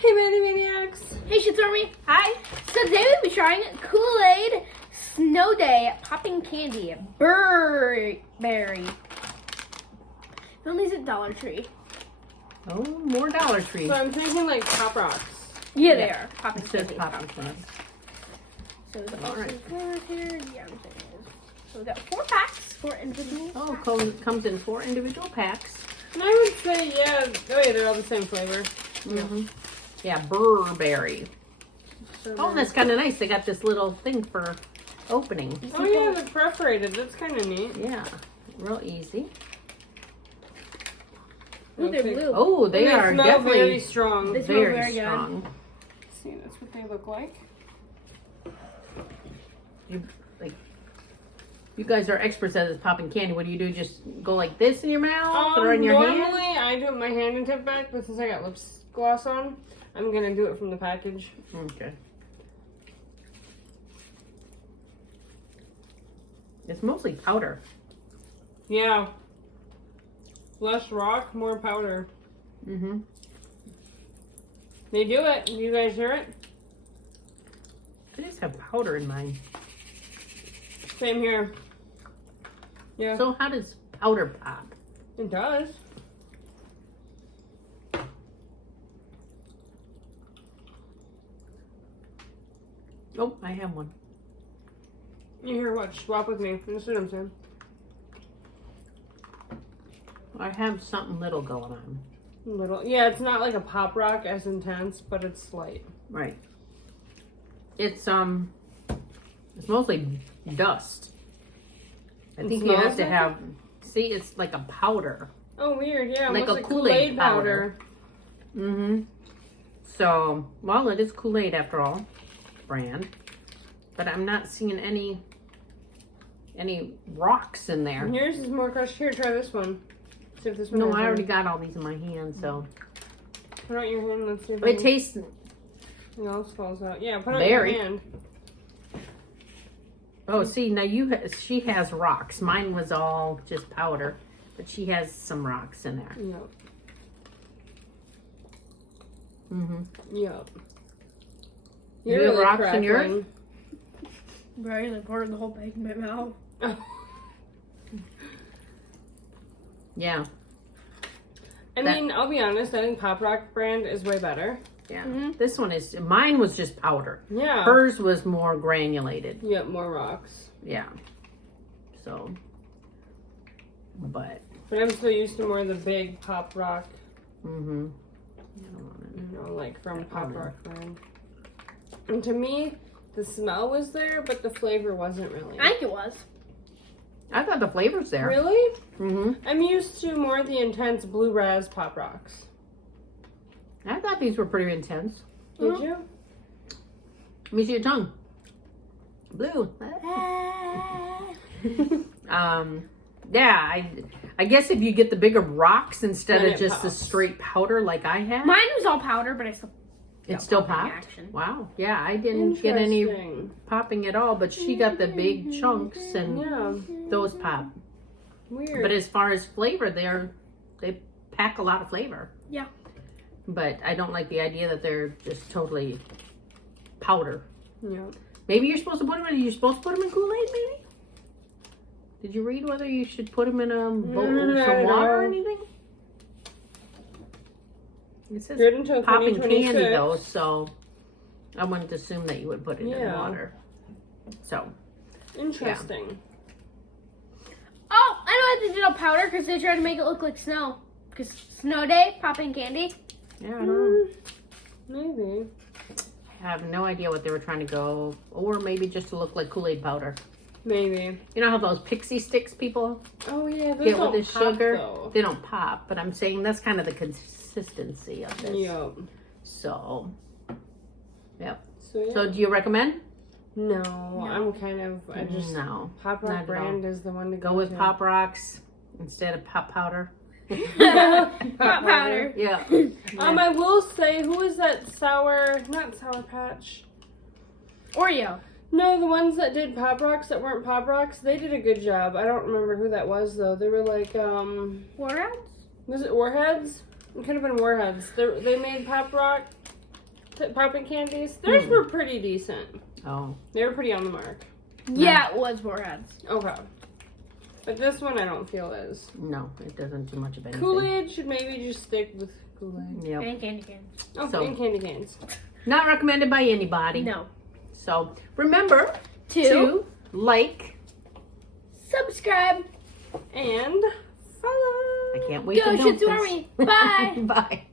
Hey, Mandi Maniacs. Hey, Shitstormy. Hi. So today we'll be trying Kool-Aid Snow Day Popping Candy Berry. Found these at Dollar Tree. Oh, more Dollar Tree. So I'm thinking like Pop Rocks. Yeah, they are. Popping It says Candy. popping candy. So there's All also right. four here. Yeah, I'm saying it is. So we got 4 packs, 4 individual. Oh, comes in 4 individual packs. And I would say, yeah, oh yeah, they're all the same flavor. Mm-hmm. Yeah, Burberry. So Oh, that's kind of nice. They got this little thing for opening. Oh yeah, they're perforated. That's kind of neat. Yeah, real easy. Ooh, they're Okay. blue. Oh, they And are smell definitely very strong. They smell very very good. strong. See, that's what they look like. You guys are experts at this popping candy. What do you do? Just go like this in your mouth or in your normally hand? I do it with my hand and tip back, but since I got lip gloss on, I'm gonna do it from the package. Okay. It's mostly powder. Yeah. Less rock, more powder. Mm-hmm. They do it. You guys hear it? I just have powder in mine. Same here. Yeah. So how does powder pop? It does. Oh, I have one. You hear what? Swap with me. That's what I'm saying. I have something little going on. Little. Yeah, it's not like a pop rock as intense, but it's slight. Right. It's mostly dust. I It think you have smells to like have. See, it's like a powder. Oh, weird. Yeah, Like almost a Kool-Aid powder. Mm-hmm. So, well, it is Kool-Aid after all, brand. But I'm not seeing any rocks in there. Yours is more crushed. Here, try this one. See if this one. No, has I already any. got all these in my hand, so. Put out your hand. Let's see if It tastes anything else falls out. Yeah, put out Berry. your hand. Oh, see, now she has rocks. Mine was all just powder, but she has some rocks in there. Yep. Mm-hmm. Yep. You have really rocks in yours? crackling. Right, like poured the whole bag in my mouth. Yeah, I That- mean, I'll be honest. I think Pop Rock brand is way better. yeah. Mhm. This one is, mine was just powder. Yeah. Hers was more granulated. Yep, more rocks. Yeah. So, but, But I'm still used to more of the big Pop Rock. mm-hmm. You know, like from That Pop one. Rock brand. And to me, the smell was there, but the flavor wasn't really. I think it was. I thought the flavor's there. Really? Mm-hmm. I'm used to more of the intense blue raz Pop Rocks. I thought these were pretty intense. Did Mhm. you? Let me see your tongue. Blue. Yeah, I guess if you get the bigger rocks instead Then of it just the pops. straight powder like I had, Mine was all powder, but I still. it still popping popped. action. Wow. Yeah, I didn't get any Interesting. popping at all, but she got the big chunks and Yeah. those pop. Weird. But as far as flavor, they pack a lot of flavor. Yeah. But I don't like the idea that they're just totally powder. Yeah. Maybe you're supposed to put them in. You're supposed to put them in Kool-Aid, maybe. Did you read whether you should put them in a bowl, some water or anything? It says Good until popping 2026. candy though, so I wouldn't assume that you would put it in Yeah. water. So Interesting. Oh, I know I did all powder because they tried to make it look like snow. Because Snow Day, popping candy. yeah, I don't know. Maybe. I have no idea what they were trying to go, or maybe just to look like Kool-Aid powder. Maybe. You know how those pixie sticks people Oh yeah, those get don't with the pop, sugar? though. They don't pop, but I'm saying that's kind of the consistency of this. Yep. So, yep. So, yeah. So do you recommend? No, I'm kind of. I just No. Pop not Rock at brand is the one to Go with to. Pop Rocks instead of Pop Powder. Pop powder. Yeah. I will say, who is that sour? Not Sour Patch. Oreo. No, the ones that did Pop Rocks that weren't Pop Rocks, they did a good job. I don't remember who that was though. They were like, Warheads? was it Warheads? It could have been Warheads. They made Pop Rock popping candies. Theirs were pretty decent. Oh. They were pretty on the mark. Yeah, it was Warheads. Okay. But this one I don't feel is. No, it doesn't do much of anything. Kool-Aid should maybe just stick with Kool-Aid. Yep. And candy canes. Oh, So- and candy canes. Not recommended by anybody. No. So remember Two. to like. Subscribe. And follow. I can't wait Go to dump Shitsu this. Army. Bye. Bye.